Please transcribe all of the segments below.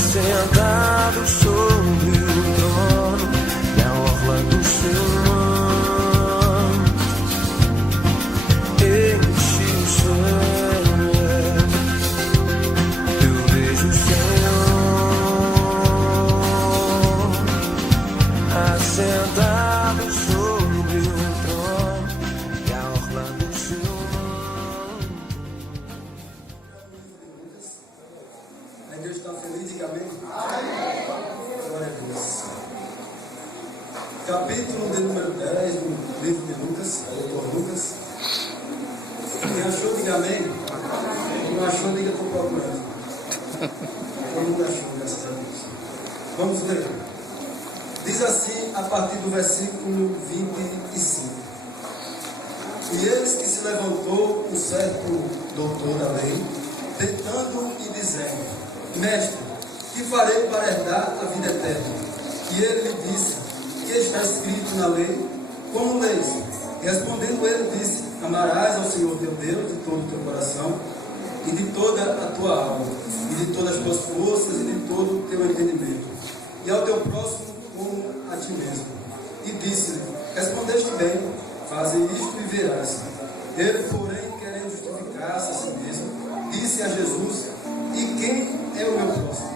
Sentado sobre o trono e a orla do seu manto enche o céu. Eu vejo o Senhor assentado sobre o trono e a orla do seu manto. A igreja está feliz, diga amém. Capítulo de número 10 do livro de Lucas, doutor Lucas. Quem achou, diga amém. Quem não achou, diga estou procurando. Todo mundo achou, graças a Deus. Vamos ler. Diz assim, a partir do versículo 25. E eis que se levantou um certo doutor da lei, tentando e dizendo: Mestre, que farei para herdar a vida eterna? E ele lhe disse: que está escrito na lei? Como leis? Respondendo ele disse: amarás ao Senhor teu Deus de todo o teu coração, e de toda a tua alma, e de todas as tuas forças, e de todo o teu entendimento, e ao teu próximo como a ti mesmo. E disse-lhe: respondeste bem, faze isto e verás. Ele, porém, querendo justificar-se a si mesmo, disse a Jesus: e quem é o meu próximo?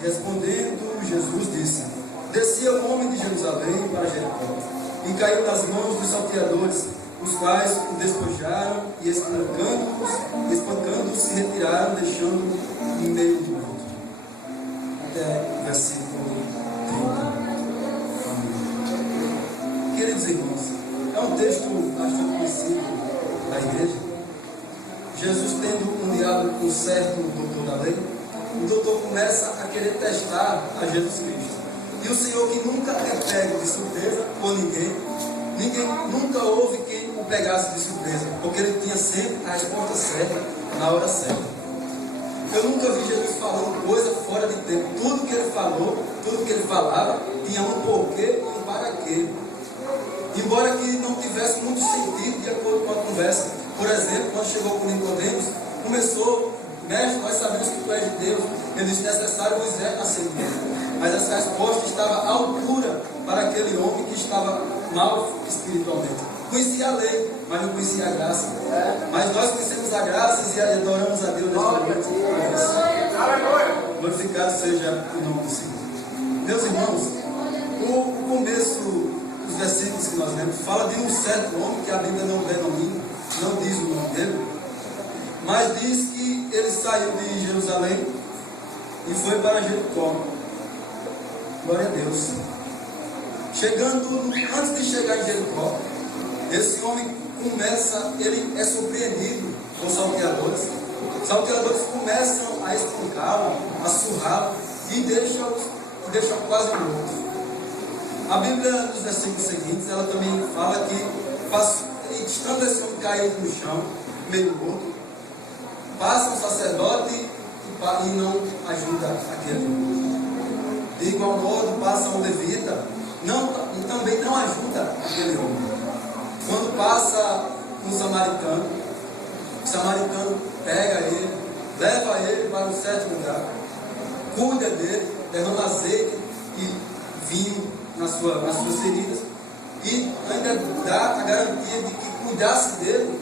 Respondendo Jesus disse: descia um homem de Jerusalém para Jericó, e caiu nas mãos dos salteadores, os quais o despojaram e espancando-o, se retiraram, deixando-o no meio do mundo. Até o versículo 30. Queridos irmãos, é um texto bastante conhecido da igreja. Jesus tendo um diálogo com um certo doutor da lei, o doutor começa a querer testar a Jesus Cristo. E o Senhor, que nunca é pego de surpresa por ninguém nunca houve quem o pegasse de surpresa, porque ele tinha sempre a resposta certa, na hora certa. Eu nunca vi Jesus falando coisa fora de tempo. Tudo que ele falou, tudo que ele falava, tinha um porquê e um para quê. Embora que não tivesse muito sentido de acordo com a conversa. Por exemplo, quando chegou com Nicodemos, começou: mestre, nós sabemos que tu és de Deus. Ele disse: necessário vos é nascer de novo. Mas essa resposta estava à altura para aquele homem que estava mal espiritualmente. Conhecia a lei, mas não conhecia a graça. Mas nós conhecemos a graça e adoramos a Deus nesta noite. Glorificado seja o nome do Senhor. Meus irmãos, o começo dos versículos que nós lemos fala de um certo homem que a Bíblia não denomina, não diz o nome dele, mas diz que ele saiu de Jerusalém e foi para Jericó. Glória a Deus. Antes de chegar em Jericó, esse homem ele é surpreendido com os salteadores. Os salteadores começam a espancá-lo, a surrá-lo e deixam quase morto. A Bíblia, nos versículos seguintes, ela também fala que, estando esse homem caído no chão, meio morto, passa um sacerdote e não ajuda aquele homem. De igual modo, passa um levita e também não ajuda aquele homem. Quando passa um samaritano, o samaritano pega ele, leva ele para um certo lugar, cuida dele, derrama azeite e vinho nas suas feridas, e ainda dá a garantia de que cuidasse dele,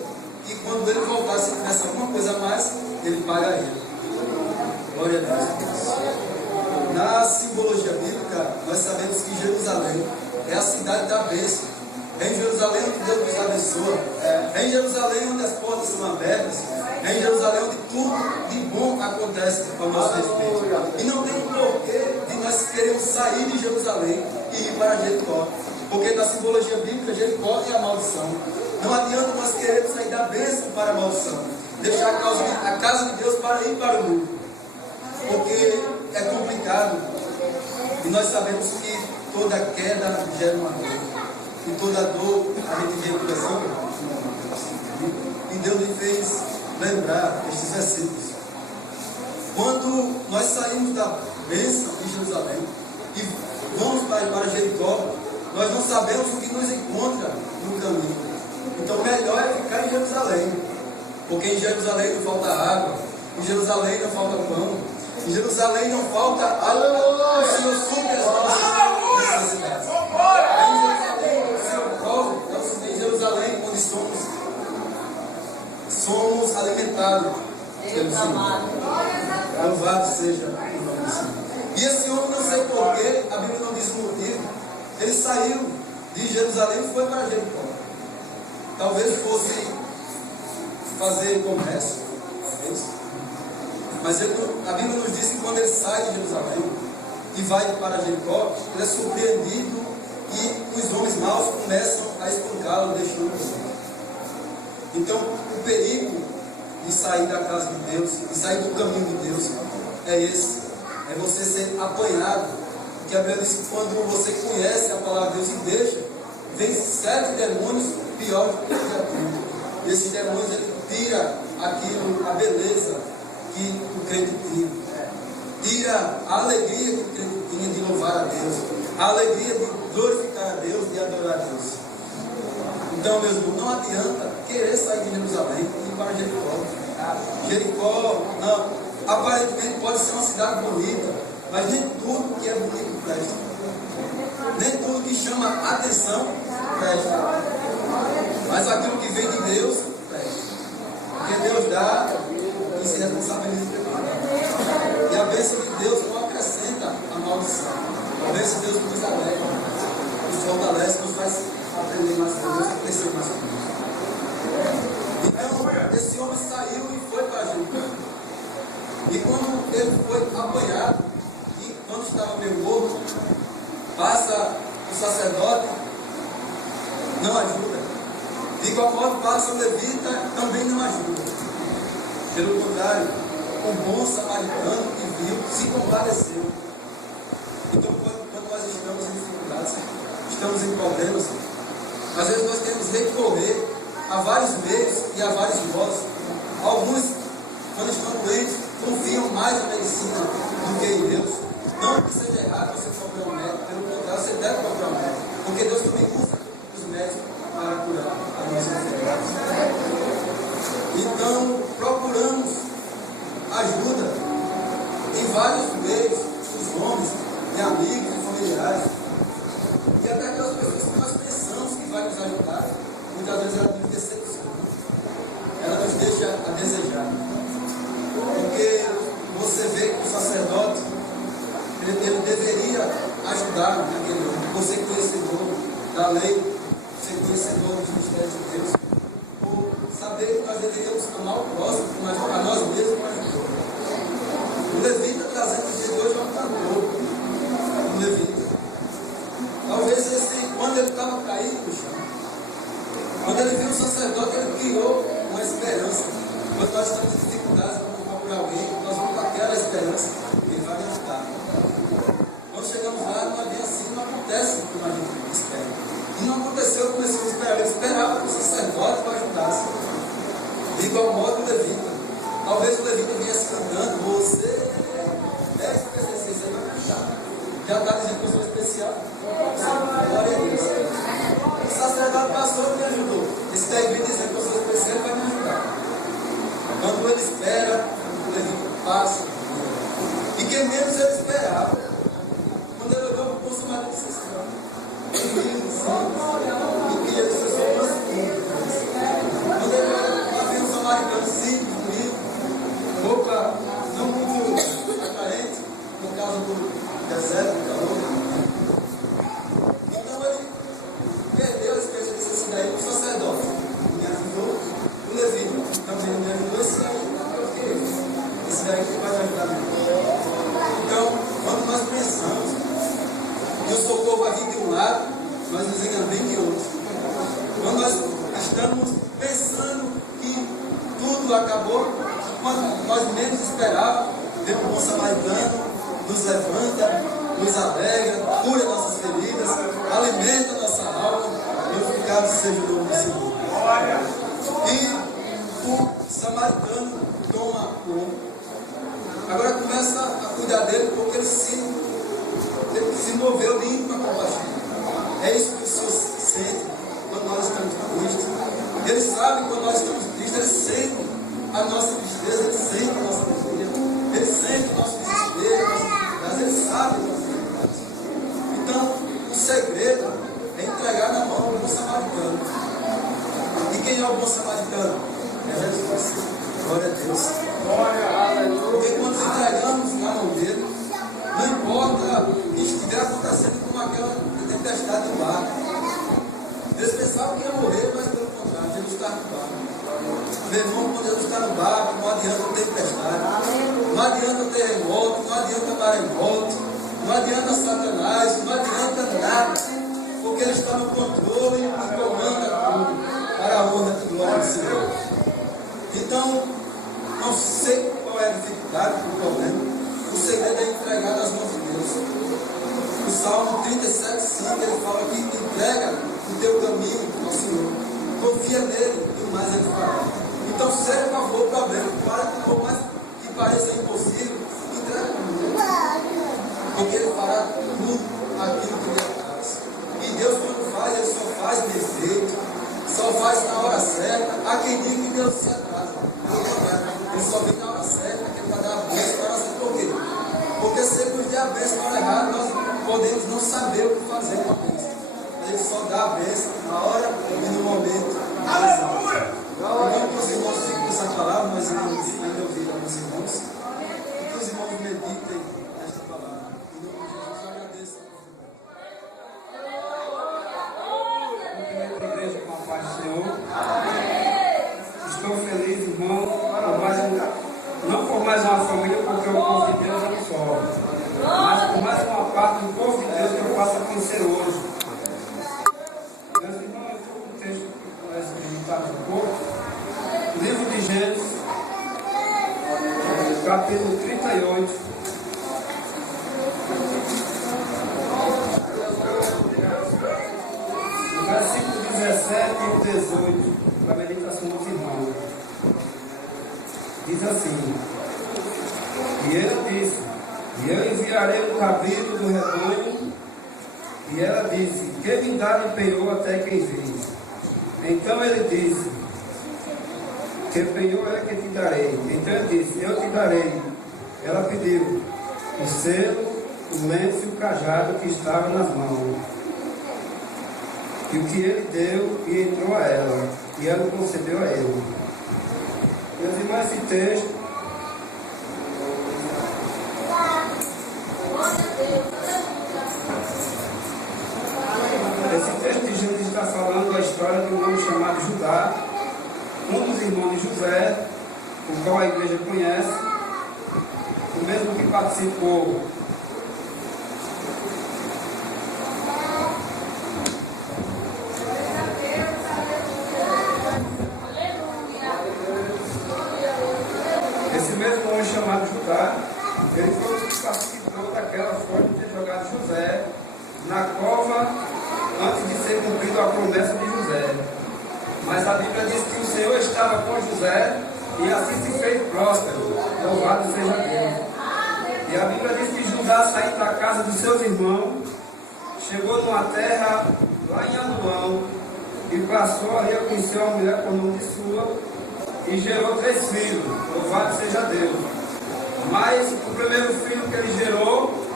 e quando ele voltasse, se tivesse alguma coisa a mais, ele paga ele. Glória a Deus. Na simbologia bíblica, nós sabemos que Jerusalém é a cidade da bênção. É em Jerusalém onde Deus nos abençoa. É em Jerusalém onde as portas são abertas. É em Jerusalém onde tudo de bom acontece ao nosso respeito. E não tem um porquê de nós queremos sair de Jerusalém e ir para Jericó. Porque na simbologia bíblica, Jericó é a maldição. Não adianta nós queremos sair da bênção para a maldição. Deixar a casa de Deus para ir para o mundo. Porque é complicado. E nós sabemos que toda queda gera uma dor. E toda dor a gente vê coração. E Deus me fez lembrar estes versículos. Quando nós saímos da bênção de Jerusalém e vamos para Jericó, nós não sabemos o que nos encontra no caminho. Então melhor é ficar em Jerusalém. Porque em Jerusalém não falta água, em Jerusalém não falta pão, Em Jerusalém não falta o Senhor supre as nossas necessidades. Em Jerusalém, o Senhor prove, em Jerusalém, onde somos alimentados pelo Senhor. Louvado seja o nome do Senhor. E esse homem, não sei porquê, a Bíblia não diz o motivo, ele saiu de Jerusalém e foi para Jericó. Talvez fosse fazer comércio, talvez. Mas a Bíblia nos diz que quando ele sai de Jerusalém e vai para Jericó, ele é surpreendido e os homens maus começam a espancá-lo, deixando ele. Então, o perigo de sair da casa de Deus, de sair do caminho de Deus, é esse. É você ser apanhado. Porque a Bíblia diz que quando você conhece a palavra de Deus e deixa, vem 7 demônios piores do que aquilo. E esses demônios, ele tira aquilo, a beleza que o crente tinha. Tira a alegria que o crente tinha de louvar a Deus. A alegria de glorificar a Deus, de adorar a Deus. Então, meus irmãos, não adianta querer sair de Jerusalém e ir para Jericó. Jericó, não. Aparentemente pode ser uma cidade bonita, mas nem tudo que é bonito presta. Nem tudo que chama atenção presta. Mas aquilo que vem de Deus presta. Porque Deus dá e se responsabiliza pelo dar. E a bênção de Deus não acrescenta a maldição. A bênção de Deus nos alegra, nos fortalece, nos faz aprender mais com Deus e crescer mais com Deus. Então, esse homem saiu e foi para Jericó. E quando ele foi apanhado, e quando estava meio morto, passa o sacerdote, não ajuda. De igual modo, passa o levita, também não ajuda. Pelo contrário, um bom samaritano que viu, se compadeceu. Então, quando nós estamos em dificuldades, estamos em problemas, às vezes nós queremos recorrer a vários meios e a vários modos. Alguns, quando estão doentes, confiam mais na medicina do que em Deus. Não que seja errado você procurar um médico, pelo contrário, você deve procurar um médico, porque Deus também usa os médicos para curar as nossas enfermidades. Então, procuramos ajuda em vários meios, dos homens, de amigos, de familiares, e até aquelas pessoas que nós pensamos que vai nos ajudar, muitas vezes ela nos decepciona, ela nos deixa a desejar. Porque você vê que o sacerdote, ele deveria ajudar naquele homem, você conhecedor da lei, você conhecedor dos mistérios de Deus, por saber que nós deveríamos amar o próximo, mas a nós mesmos ajudou. O levita trazendo os dias de hoje é um cantor, o levita. Talvez quando ele estava caído no chão, quando ele viu o sacerdote, ele criou uma esperança. Quando nós estamos em dificuldades, alguém, nós vamos com aquela esperança, ele vai me ajudar. Quando chegamos lá, não é bem assim, não acontece como a gente espera. E não aconteceu como esse esperava. Ele esperava que o sacerdote o ajudasse. De igual modo o levita. Talvez o levita viesse cantando, você deve obedecer, você vai me ajudar. Já está dizendo que eu sou especial. Glória a Deus. O sacerdote passou e me ajudou. Esse daí vem dizendo que eu sou especial, ele vai me ajudar. Quando ele espera, passa. E quem menos ele esperava, quando ele olhou para o poço, mais disse assim: e que ele se soubesse. Quando ele olha para ver um samaritano simples, bonito, roupa não muito atraente, por causa do deserto, do calor. Então ele perdeu a experiência de ser daí para o sacerdote. Me ajudou o levita, também me ajudou esse daí. Esse daí que vai ajudar muito. Então, quando nós pensamos que o socorro vai vir de um lado, nós nos enganamos de outro. Quando nós estamos pensando que tudo acabou, quando nós menos esperávamos, vem um bom samaritano, nos levanta, nos alegra, cura nossas feridas, alimenta nossa alma, glorificado seja o nome do Senhor. E o samaritano toma o homem. Agora começa a cuidar dele, porque ele se moveu de íntima compaixão. É isso que o Senhor sente quando nós estamos tristes. Ele sabe quando nós estamos tristes, ele sente a nossa tristeza, ele sente a nossa alegria, ele sente o nosso desespero. Não adianta terremoto, não adianta maremoto, não adianta Satanás, não adianta nada, porque Ele está no controle e comanda tudo para a honra e glória do Senhor. Então, não sei qual é a dificuldade do problema, o segredo é entregar nas mãos de Deus. O Salmo 37,5 ele fala que entrega o teu caminho ao Senhor, confia nele e o mais ele fará. Então, seja qual for o problema, por mais que pareça impossível, entrega com Deus, porque Ele fará tudo aquilo que lhe apraz. E Deus, quando faz, Ele só faz bem feito, só faz na hora certa. Há quem diga que Deus se atrasa, Ele só vem na hora certa, que Ele vai dar a bênção na hora certa. Por quê? Porque se Ele nos der a bênção na hora errada, nós podemos não saber o que fazer com a bênção. Ele só dá a bênção na hora e no momento. Então, que os irmãos fiquem com essa palavra, nós iremos ainda ouvir alguns irmãos, e que os irmãos meditem nesta palavra. Em nome de Jesus, eu agradeço. Cumprimento a igreja com a paz do Senhor. Estou feliz, irmão, não por mais uma família, porque o povo de Deus é um só, mas por mais uma parte do povo de Deus que eu faço a conhecer hoje. Meus irmãos, eu estou com o texto para meditar um pouco. Livro de Gênesis, capítulo 38. Versículo 17 e 18, para a meditação dos irmãos. Diz assim: E ele disse: E eu enviarei o cabrito do rebanho. E ela disse: Que me dá empenhou até quem vês. Então ele disse: Que penhor é que te darei? Então ele disse: Eu te darei. Ela pediu o selo, o lenço e o cajado que estava nas mãos. E o que ele deu e entrou a ela, e ela o concedeu a ele. Meus irmãos, esse texto de Gênesis está falando da história de um homem chamado Judá, um dos irmãos de José, o qual a igreja conhece, o mesmo que participou esse mesmo homem chamado Judá, ele foi o que participou daquela forma de ter jogado José na cova antes de ser cumprida a promessa de José. Mas a Bíblia diz que o Senhor estava com José e assim se fez próspero. Louvado seja Deus. E a Bíblia diz que Judá saiu da casa dos seus irmãos, chegou numa terra lá em Aduão e passou ali a conhecer uma mulher por nome de Sua e gerou 3 filhos. Louvado seja Deus. Mas o primeiro filho que ele gerou,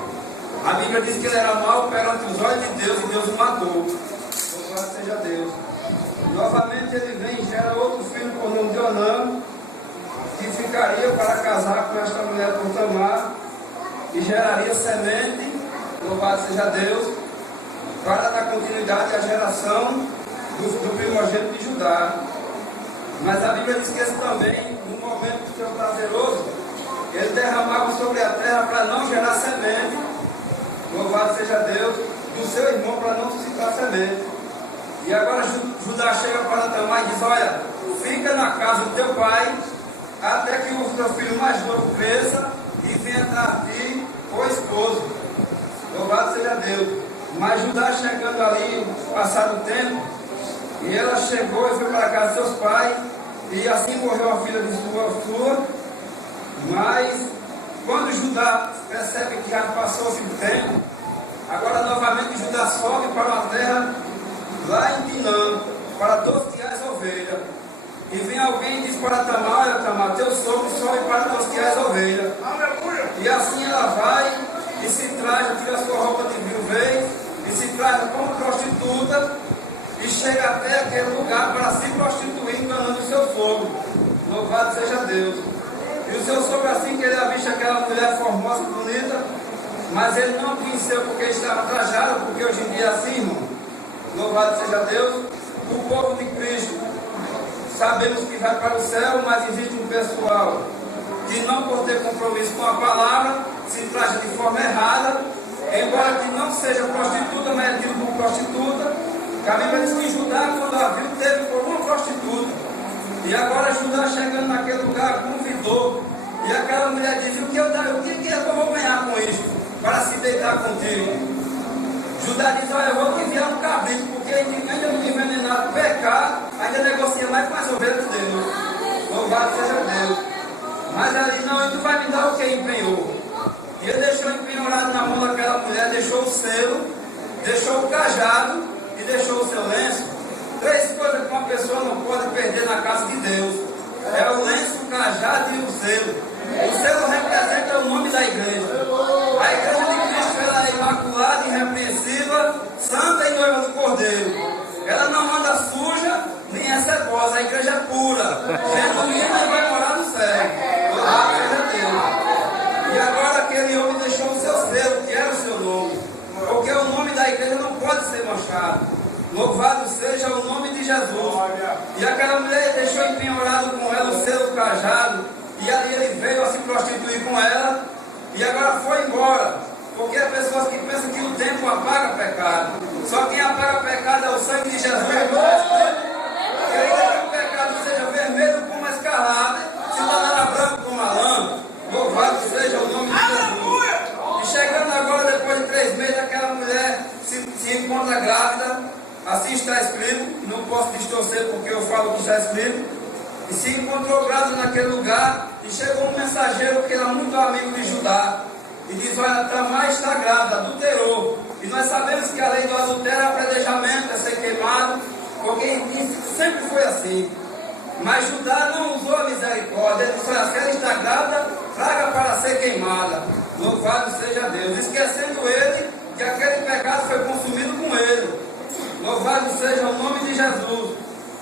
a Bíblia diz que ele era mau perante os olhos de Deus e Deus o matou. Louvado seja Deus. Novamente ele vem e gera outro filho por nome de Onã, que ficaria para casar com esta mulher por Tamar e geraria semente, louvado seja Deus, para dar continuidade à geração do primogênito de Judá. Mas a Bíblia diz que esse também, no momento do seu prazeroso, ele derramava sobre a terra para não gerar semente, louvado seja Deus, do seu irmão para não suscitar semente. E agora Judá chega para Tamar e diz: Olha, fica na casa do teu pai, até que o teu filho mais novo cresça e venha dar ti o esposo. Louvado seja Deus. Mas Judá chegando ali, passado o tempo, e ela chegou e foi para a casa de seus pais, e assim morreu a filha de sua. Mas quando Judá percebe que já passou-se o tempo, agora novamente Judá sobe para uma terra lá em Quinã, para tosquiar as ovelhas. E vem alguém e diz para Tamar: Olha, Tamar, teu sogro sobe para tosquiar as ovelhas. Aleluia! E assim ela vai e se traz, tira a sua roupa de viuvez e se traz como prostituta e chega até aquele lugar para se prostituir, enganando o seu sogro. Louvado seja Deus. E o seu sogro, assim que ele avista aquela mulher formosa e bonita, mas ele não conheceu porque estava trajado, porque hoje em dia é assim, irmão. Louvado seja Deus. O povo de Cristo, sabemos que vai para o céu, mas existe um pessoal que não por ter compromisso com para se deitar contigo. Judá diz: olha, eu vou te enviar um cabrito, porque ainda não envenenado pecar, ainda negocia mais com as ovelhas de Deus. Louvado seja Deus. Mas ali não, tu vai me dar o que empenhou. E ele deixou empenhorado na mão daquela mulher, deixou o selo, deixou o cajado e deixou o seu lenço. 3 coisas que uma pessoa não pode perder na casa de Deus: é o lenço, o cajado e o selo. O selo representa o nome da igreja. A igreja de Cristo, ela é imaculada, irrepreensível, santa e noiva do Cordeiro. Ela não anda suja nem é cebosa. A igreja é pura, genuína e vai morar no céu. Louvado seja Deus. E agora aquele homem deixou o seu selo, que era o seu nome, porque o nome da igreja não pode ser manchado. Louvado seja o nome de Jesus. E aquela mulher deixou empenhorado com ela o selo, o cajado, e ali ele veio a se prostituir com ela, e agora foi embora. Porque há pessoas que pensam que o tempo apaga pecado. Só quem apaga pecado é o sangue de Jesus. Que ainda que o pecado seja vermelho como a escarlate, se tornará branco como a lã. Louvado seja o nome de Jesus. E chegando agora, depois de 3 meses, aquela mulher se encontra grávida. Assim está escrito, não posso distorcer porque eu falo que está escrito. E se encontrou grávida naquele lugar, e chegou um mensageiro que era muito amigo de Judá, e diz: olha, Tamar está grávida, adulterou. E nós sabemos que a lei do adultério é apredejamento, é ser queimado, porque isso sempre foi assim. Mas Judá não usou a misericórdia. Ele disse: olha, se ela está grávida, traga para ser queimada. Louvado seja Deus. Esquecendo ele que aquele pecado foi consumido com ele. Louvado seja o nome de Jesus.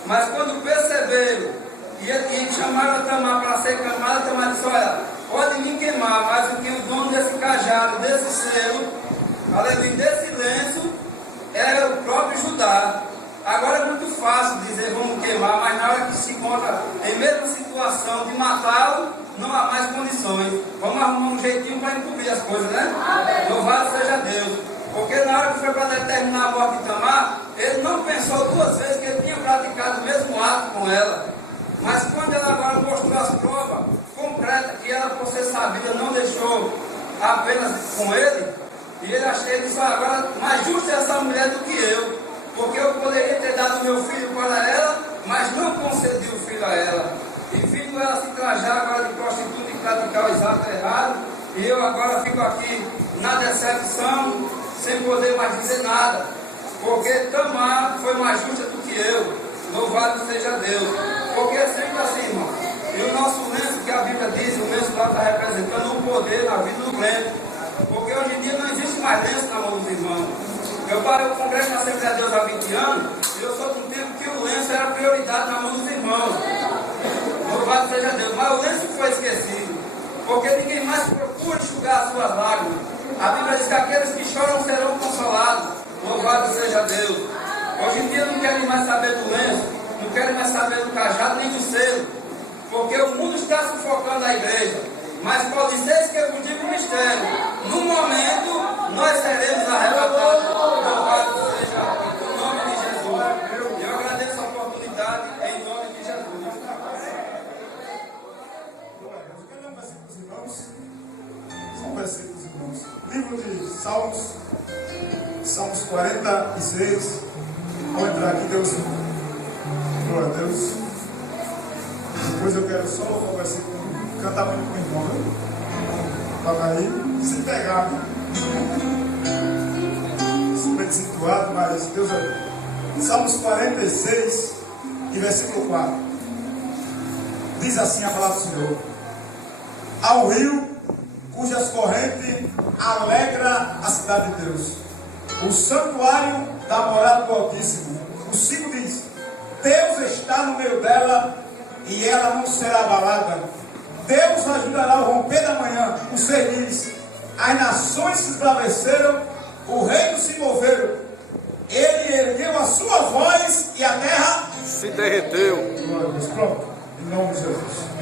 Mas quando perceberam e chamaram a Tamar para ser queimada, Tamar disse: olha, pode me queimar, mas o que o dono desse cajado, desse selo, além desse lenço, era o próprio Judá. Agora é muito fácil dizer vamos queimar, mas na hora que se encontra em mesma situação de matá-lo, não há mais condições. Vamos arrumar um jeitinho para encobrir as coisas, né? Louvado seja Deus. Porque na hora que foi para determinar a morte de Tamar, ele não pensou 2 vezes que ele tinha praticado o mesmo ato com ela. Mas quando ela agora mostrou as provas concretas que ela, por ser sabida, não deixou apenas com ele, e ele disse: agora mais justo é essa mulher do que eu, porque eu poderia ter dado meu filho para ela, mas não concedi o filho a ela. E vindo ela se trajar agora de prostituta e praticar o exato errado, e eu agora fico aqui na decepção, sem poder mais dizer nada, porque Tamar foi mais justa do que eu. Louvado seja Deus. Porque é sempre assim, irmão. E o nosso lenço, que a Bíblia diz, o lenço lá está representando um poder na vida do crente. Porque hoje em dia não existe mais lenço na mão dos irmãos. Eu parei o congresso na Assembleia de Deus há 20 anos, e eu sou de um tempo que o lenço era prioridade na mão dos irmãos. Louvado seja Deus. Mas o lenço foi esquecido. Porque ninguém mais procura enxugar as suas lágrimas. A Bíblia diz que aqueles que choram serão consolados. Louvado seja Deus. Hoje em dia não querem mais saber do lenço, não querem mais saber do cajado nem do selo, porque o mundo está sufocando a igreja. Mas pode ser que eu vos digo um mistério: no momento nós seremos arrebatados. Louvado seja o nome de Jesus. E eu agradeço a oportunidade em nome de Jesus. Cadê um versículo dos irmãos? São versículos, irmãos. Livro de Salmos, Salmos 46. Vou entrar aqui, Deus. Glória a Deus. Depois eu quero só o versículo. Cantar muito com o irmão, viu? Para aí, se pegar, né? Super situado, mas Deus é. Salmos 46, e versículo 4. Diz assim a palavra do Senhor: ao rio cujas correntes alegra a cidade de Deus, o santuário da morada do Altíssimo. O 5 diz: Deus está no meio dela e ela não será abalada. Deus ajudará ao romper da manhã. O 6 diz: as nações se esclareceram, o reino se moveram. Ele ergueu a sua voz e a terra se derreteu. Glória a Deus. Pronto, em nome de Jesus.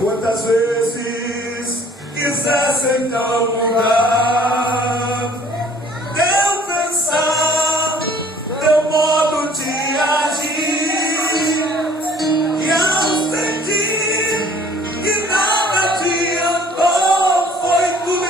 Quantas vezes quisessem tal lugar, teu pensar, teu modo de agir, e ao sentir que nada adiantou, foi tudo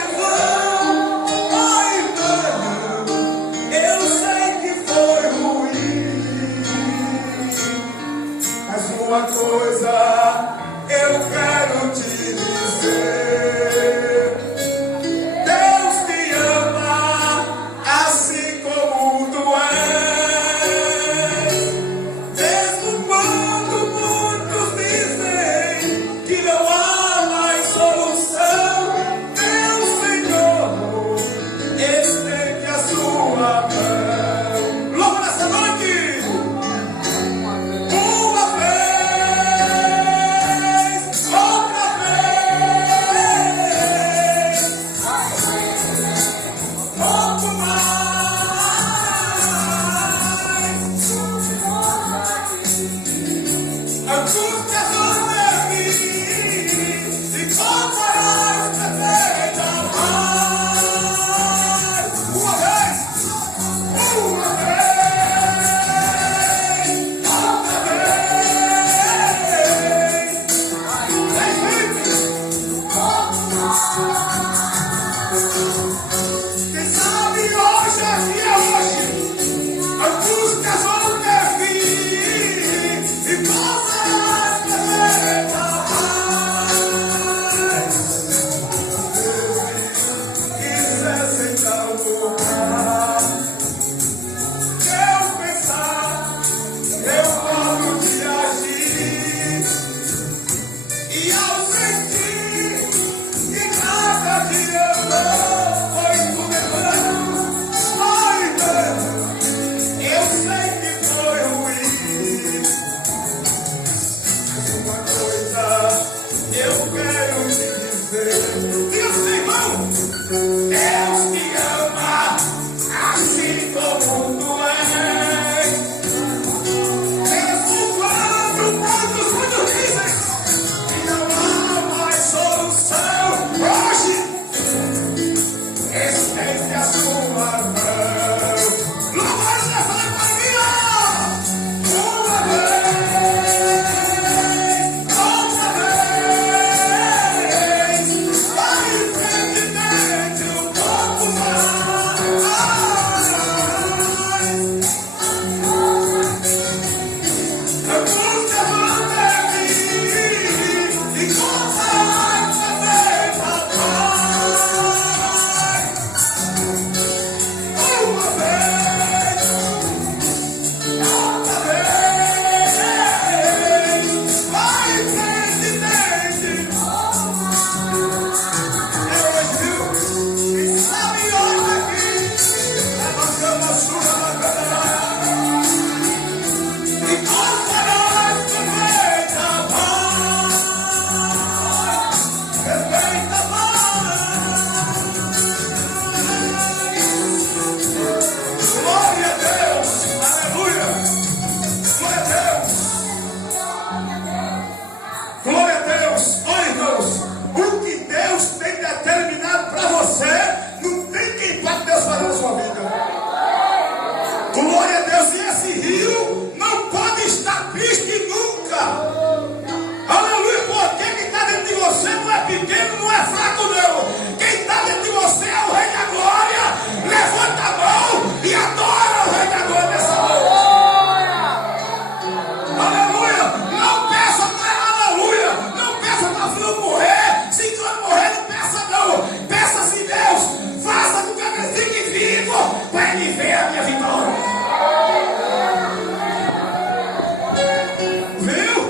Deus te ama, assim como tu és. Mesmo quando muitos dizem que não há mais solução, hoje estende a sua mão. Louva essa família! Uma vez, vai entender um pouco mais. A busca volta e conta a verdadeira paz. Uma vez, outra vez, vai entender. Quem sabe hoje aqui, levantando a sua bandeira e contarás também a paz. Respeita a paz. Glória a Deus, aleluia. Glória a Deus. Glória a Deus. Olha, irmãos, o que Deus tem determinado para você, não tem quem pode Deus fazer na sua vida. Glória a Deus. E esse rio não pode estar triste nunca. Aleluia. Porque quem está dentro de você não é pequeno, não é fraco, não. Quem está dentro de você é o Rei da Glória. Levanta a mão e adora o Rei da Glória nessa noite. Aleluia. Não peça para aleluia. Não peça para o filho morrer. Se quando morrer, não peça não. Peça assim, Deus, faça com que ele fique vivo para ele ver a minha vitória. Viu?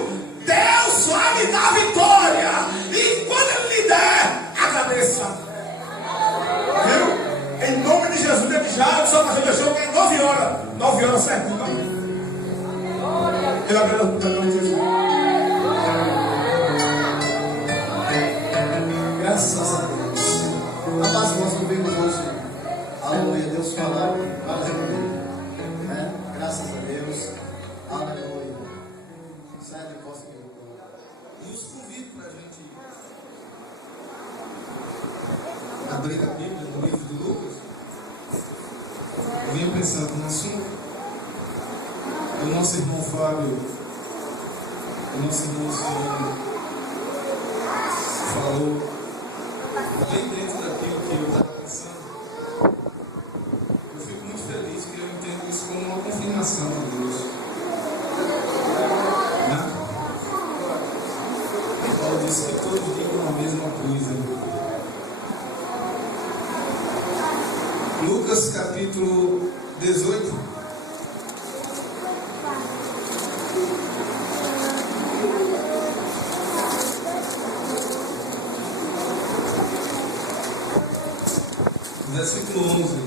Deus vai lhe dar vitória. E quando ele lhe der, agradeça. Viu? Em nome de Jesus, desde já, o senhor vai deixou que é 9 horas. 9 horas certo, não? Eu agradeço por nome de Jesus. Graças a Deus. Rapaz, nós ouvimos hoje, aleluia, Deus falar para a gente, né? Graças a Deus, aleluia. Sai de costa que eu vou. E os convido para a gente abrir a Bíblia no livro de Lucas. Eu vinha pensando no assunto. O nosso irmão Fábio, o nosso irmão Silvio, falou bem dentro daquilo que eu estava pensando. Eu fico muito feliz que eu entendo isso como uma confirmação de Deus. Né? Paulo disse que todos digam a mesma coisa. Lucas capítulo 18. Versículo 11.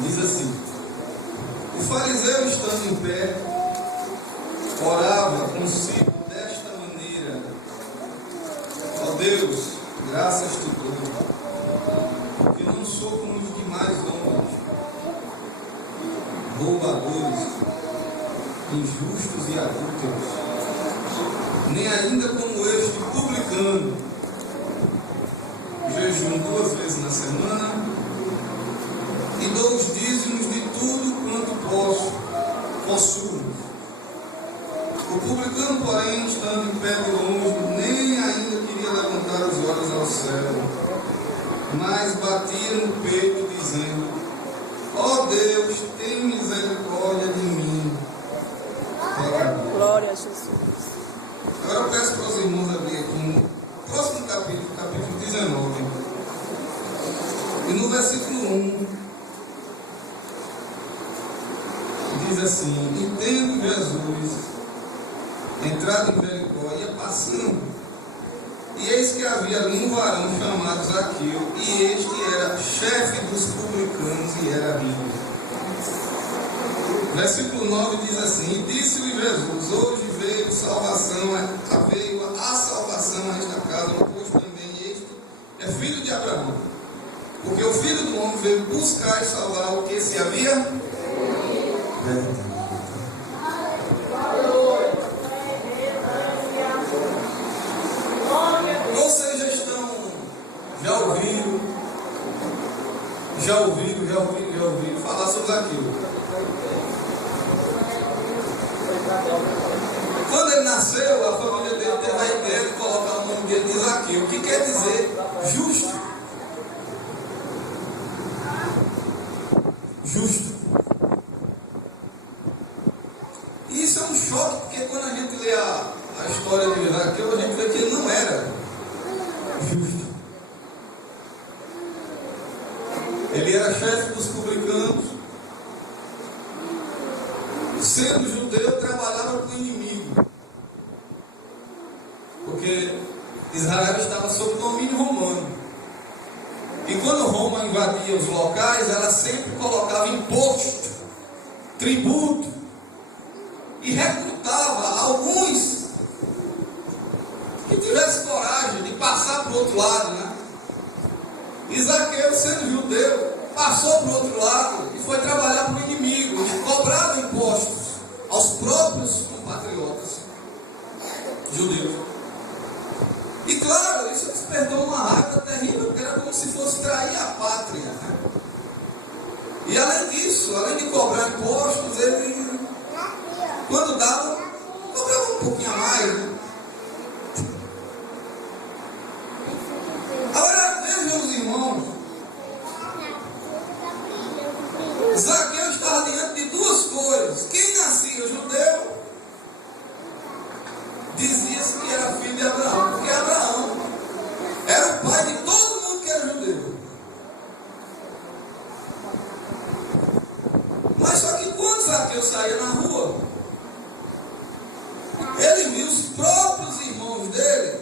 Diz assim: o fariseu, estando em pé, orava consigo desta maneira: ó Deus, graças te dou, porque não sou como os demais homens, roubadores, injustos e adúlteros, nem ainda como este publicano. Jejum 2 vezes na semana e dou os dízimos de tudo quanto possuo. O publicano, porém, estando em pé de longe, nem ainda queria levantar os olhos ao céu, mas batia no peito, dizendo: ó Deus, tem misericórdia de mim, pecador. Glória a Jesus. Agora eu peço para os irmãos abrir aqui no próximo capítulo, capítulo 19. E no versículo 1 diz assim: e tendo Jesus entrado em Jericó, ia passando, e eis que havia ali um varão chamado Zaqueu, e este era chefe dos publicanos e era rico. Versículo 9 diz assim: E disse-lhe Jesus: Hoje veio a salvação a esta casa, pois também este é filho de Abraão. Porque o Filho do Homem veio buscar e salvar o que se havia. Vocês já ouviram falar sobre Zaqueu. Quando ele nasceu, a família dele teve a ideia de colocar o nome dele de Zaqueu, que quer dizer justo. Justo. E isso é um choque, porque quando a gente lê a história de Zaqueu, a gente vê que ele não era justo. Ele era chefe dos publicanos. Sendo judeu, trabalhava para o inimigo. Porque Israel estava sob domínio romano. E quando Roma invadia os locais, ela sempre colocava imposto, tributo, e recrutava alguns que tivessem coragem de passar para o outro lado, né? E Zaqueu, sendo judeu, passou para o outro lado e foi trabalhar para o inimigo, e cobrava impostos aos próprios compatriotas judeus. E claro, isso despertou uma raiva terrível, porque era como se fosse trair a pátria, né? E além disso, além de cobrar impostos, ele, quando dava, cobrava um pouquinho a mais, né? Agora, vejam os irmãos, Zaqueu estava diante de duas coisas. Quem nascia judeu, dizia-se que era filho de Abraão, porque Abraão era o pai de todo mundo que era judeu. Mas só que quando Zaqueu saía na rua, ele viu os próprios irmãos dele,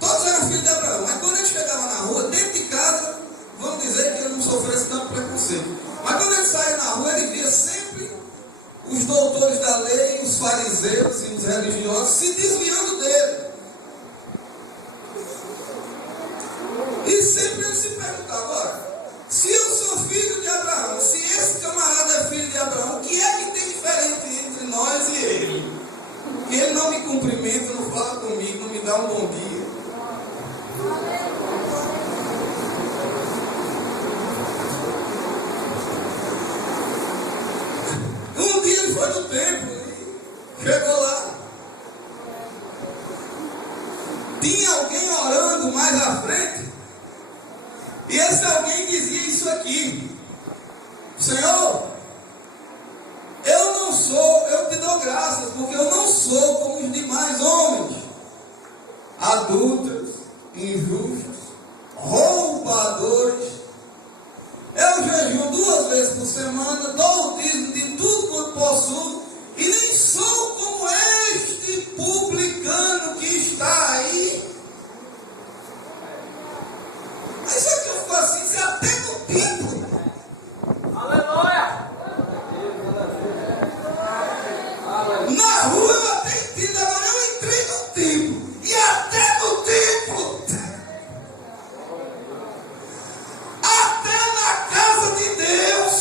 todos eram filhos de Abraão, mas quando ele chegava na rua, dentro de casa, vamos dizer que ele não sofresse tanto preconceito. Mas quando ele saía na rua, ele via sempre os doutores da lei, os fariseus e os religiosos se desviando dele. E sempre ele se perguntava: olha, se eu sou filho de Abraão, se esse camarada é filho de Abraão, o que é que tem diferente entre nós e ele? Que ele não me cumprimenta, não fala comigo, não me dá um bom dia. Um dia ele foi no templo e chegou lá. Tinha alguém orando mais à frente. E esse alguém dizia isso aqui: Senhor, eu te dou graças, porque eu não sou como os demais homens, adúlteros, injustos, roubadores. Eu jejuo 2 vezes por semana, dou o dízimo de tudo quanto possuo, e nem sou como este publicano que está aí. Aí só que eu fico assim, se até no tempo. Aleluia! Na rua eu até entendo, agora eu entrei no templo. E até no templo, até na casa de Deus,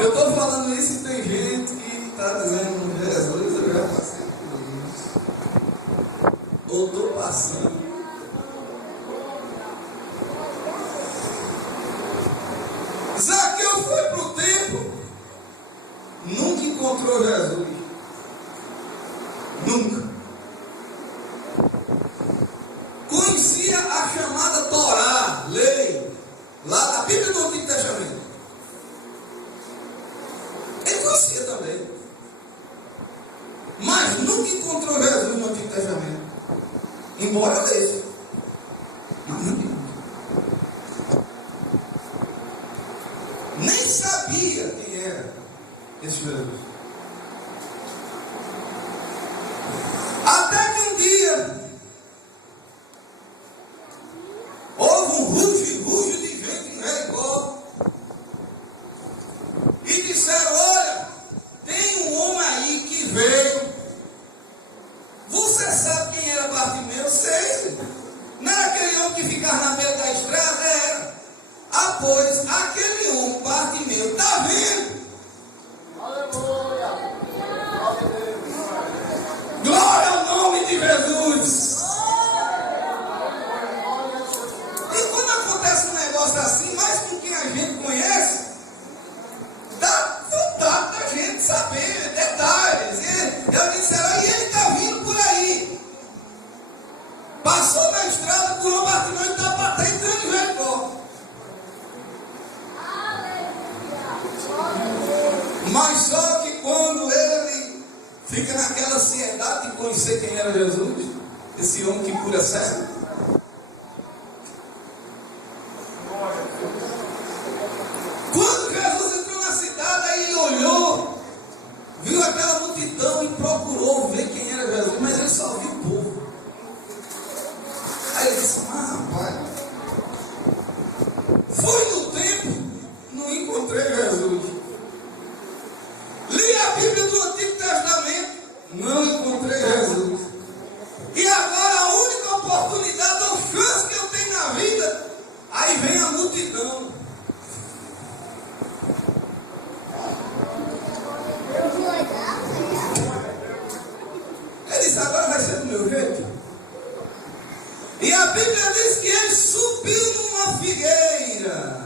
eu estou falando isso e tem gente que está dizendo: Jesus, eu já passei por isso, ou estou passando. Zaqueu foi para o templo, nunca encontrou Jesus, nunca. Conhecia a chamada Torá, lei, lá da Bíblia do Antigo Testamento. Ele conhecia também, mas nunca encontrou Jesus no Antigo Testamento, embora leia, mas nunca encontrou. Nem sabia quem era esse Jesus. saber detalhes. E eu disse, e ele está vindo por aí. Passou na estrada por uma Bartimeu e está batendo entrando em Jericó. Mas só que quando ele fica naquela ansiedade de conhecer quem era Jesus, esse homem que cura cego, quando Jesus entrou na cidade, aí ele olhou, viu aquela multidão e procurou ver quem era Jesus, mas ele só viu o povo. Aí ele disse, rapaz, fui no templo, não encontrei Jesus. Li a Bíblia do Antigo Testamento, não encontrei Jesus. E agora a única oportunidade, a chance que eu tenho na vida, aí vem a multidão. Ele disse, agora vai ser do meu jeito. E a Bíblia diz que ele subiu numa figueira.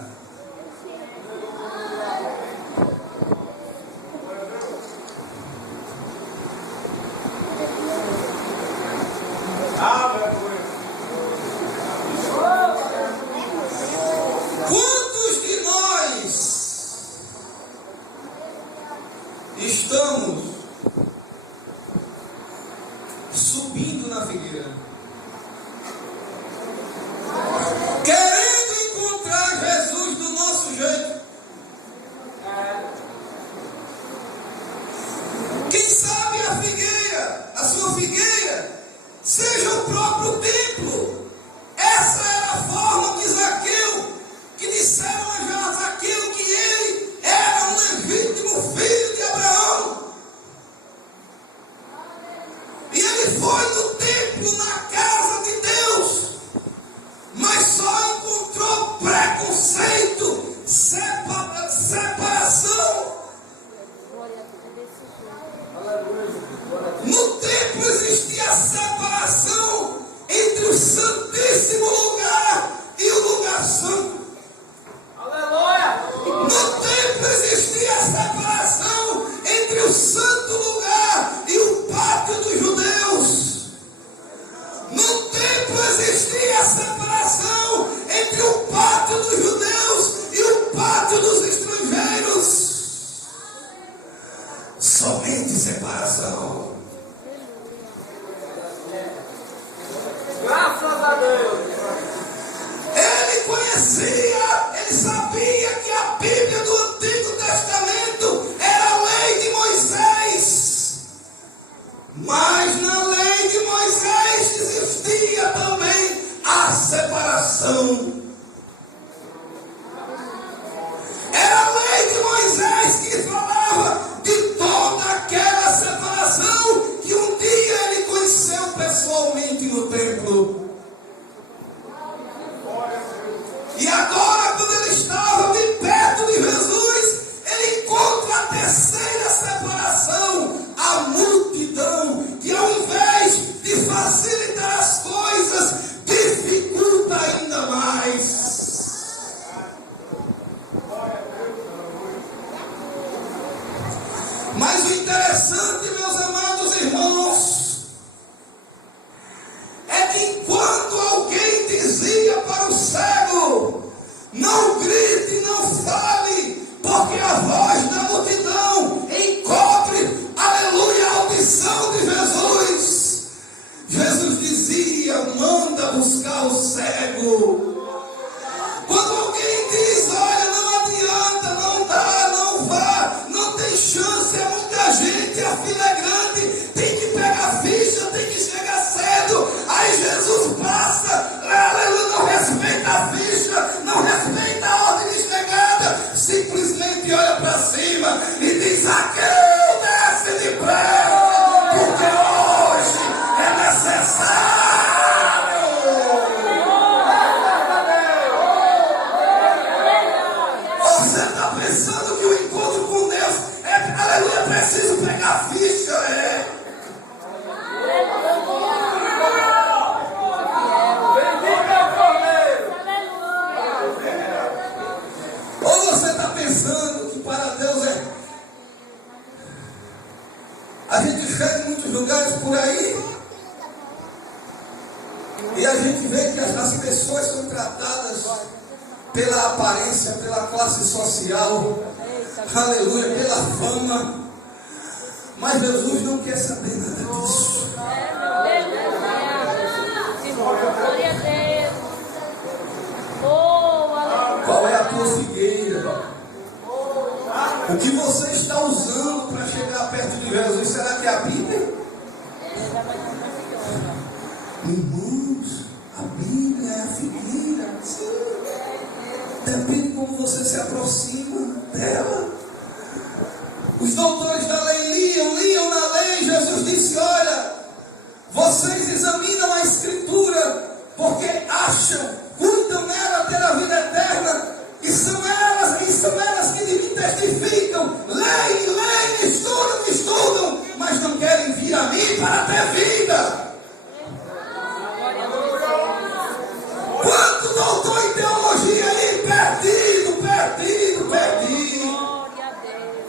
Quantos de nós estamos subindo na figueira, querendo encontrar Jesus do nosso jeito? Quem sabe a figueira, a sua figueira, seja o próprio templo. Essa era a forma de Zaqueu, que disseram a Zaqueu que ele era um legítimo filho de Abraão. E ele foi no templo, na casa de Deus, mas só encontrou preconceito, separação. No templo existia separação entre o santíssimo lugar e o lugar santo. No templo existia separação entre o santo lugar e o pátio dos judeus. No templo existia separação entre o pátio dos judeus e o pátio dos estrangeiros. Somente separação. Graças a Deus. Ele conhecia, ele sabia que a Bíblia do Antigo Testamento era a lei de Moisés. Mas na lei de Moisés existia também a separação. Era a lei de Moisés que falava de toda aquela separação que um dia ele conheceu pessoalmente no templo. E agora, quando ele estava de perto de Jesus, ele encontra a terceira separação, a multidão, que ao invés de facilitar as coisas, dificulta ainda mais. Mas o interessante, meus amados irmãos, é que enquanto alguém dizia para o cego, não grite, não fale, porque a voz da multidão encobre, aleluia, a audição de Jesus. Jesus dizia, manda buscar o cego. Quando alguém diz, olha, não adianta, não dá, não vá, não tem chance, é muita gente, a fila é grande, tem que pegar ficha, tem que chegar cedo. Aí Jesus passa, aleluia, não respeita a ficha, não respeita a ordem de chegada, simplesmente olha para cima e diz, Zaqueu, desce depressa, porque hoje é necessário. Você está pensando que o encontro com Deus é, aleluia, preciso pegar ficha, Ou você está pensando que para Deus A gente chega em muitos lugares por aí e a gente vê que as pessoas são tratadas pela aparência, pela classe social, aleluia, pela fama. Mas Jesus não quer saber nada disso. Glória a Deus. Qual é a tua figueira? O que você está usando para chegar perto de Jesus? Será que é a Bíblia? Irmãos, a Bíblia é a figueira. Depende como você se aproxima dela. Os doutores da lei liam na lei. Jesus disse: olha, vocês examinam a Escritura porque acham, cuidam nela ter a vida eterna, e são elas que de mim testificam. Leem, estudam, mas não querem vir a mim para ter vida. Quanto doutor em teologia aí perdido. Glória a Deus.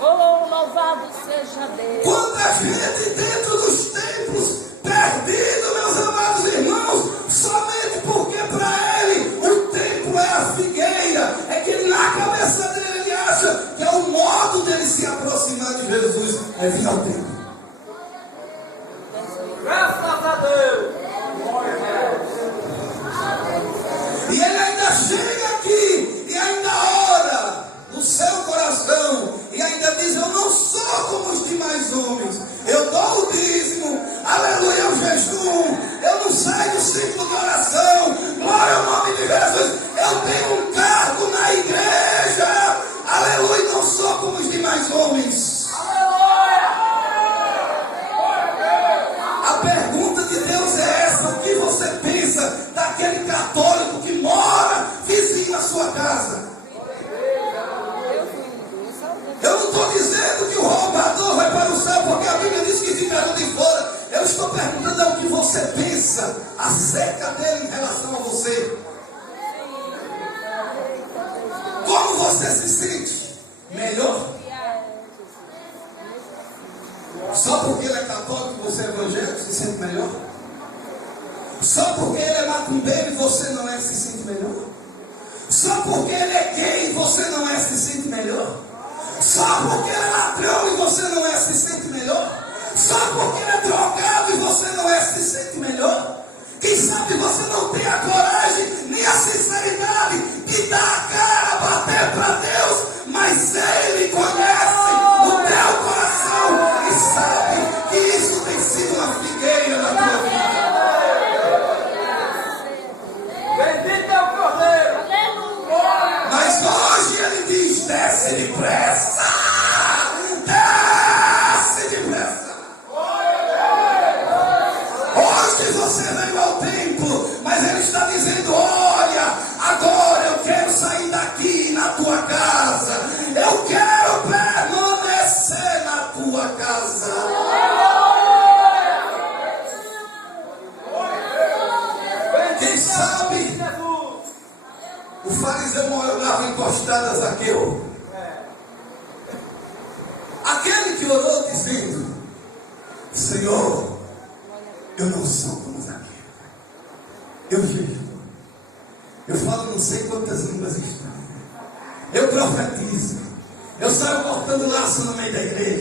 Oh, louvado seja Deus. Quanta gente dentro dos templos perdido, meus amados irmãos, somente porque para ele o templo é a figueira. É que na cabeça dele ele acha que é o modo dele se aproximar de Jesus, é vir ao templo. Graças a Deus. E ele ainda chega aqui e ainda ora no seu coração e ainda diz: eu não sou como os demais homens, eu dou o dízimo, aleluia, o jejum, eu não saio do ciclo de oração, glória ao nome de Jesus, eu tenho um cargo na igreja, aleluia, não sou como os demais homens. A pergunta de Deus é essa: o que você pensa daquele católico que mora vizinho à sua casa? Eu não estou dizendo que o roubador vai para o céu, porque a Bíblia diz que ficarão de fora. Eu estou perguntando o que você pensa acerca dele em relação a você. Como você se sente? Melhor? Só porque ele é católico e você é evangélico se sente melhor? Só porque ele é macumbeiro e você não é, se sente melhor? Só porque ele é gay e você não é, se sente melhor? Só porque ele é ladrão e você não é, se sente melhor? Só porque ele é drogado e você não é, se sente melhor? Quem sabe você não tem a coragem nem a sinceridade de dar a cara, bater para Deus, mas ele conhece o teu coração e sabe que isso tem sido uma figueira na tua vida. Bendito é o Cordeiro. Mas hoje ele diz: desce depressa, desce depressa. Hoje você veio ao templo, mas ele está dizendo: olha, agora eu quero sair daqui na tua casa, eu quero permanecer na tua casa. Quem sabe o fariseu morava encostado a Zaqueu, aquele que orou dizendo: Senhor, eu não sou como Zaqueu, eu jejuo, eu falo não sei quantas línguas estranhas, eu profetizo, eu saio cortando laço no meio da igreja,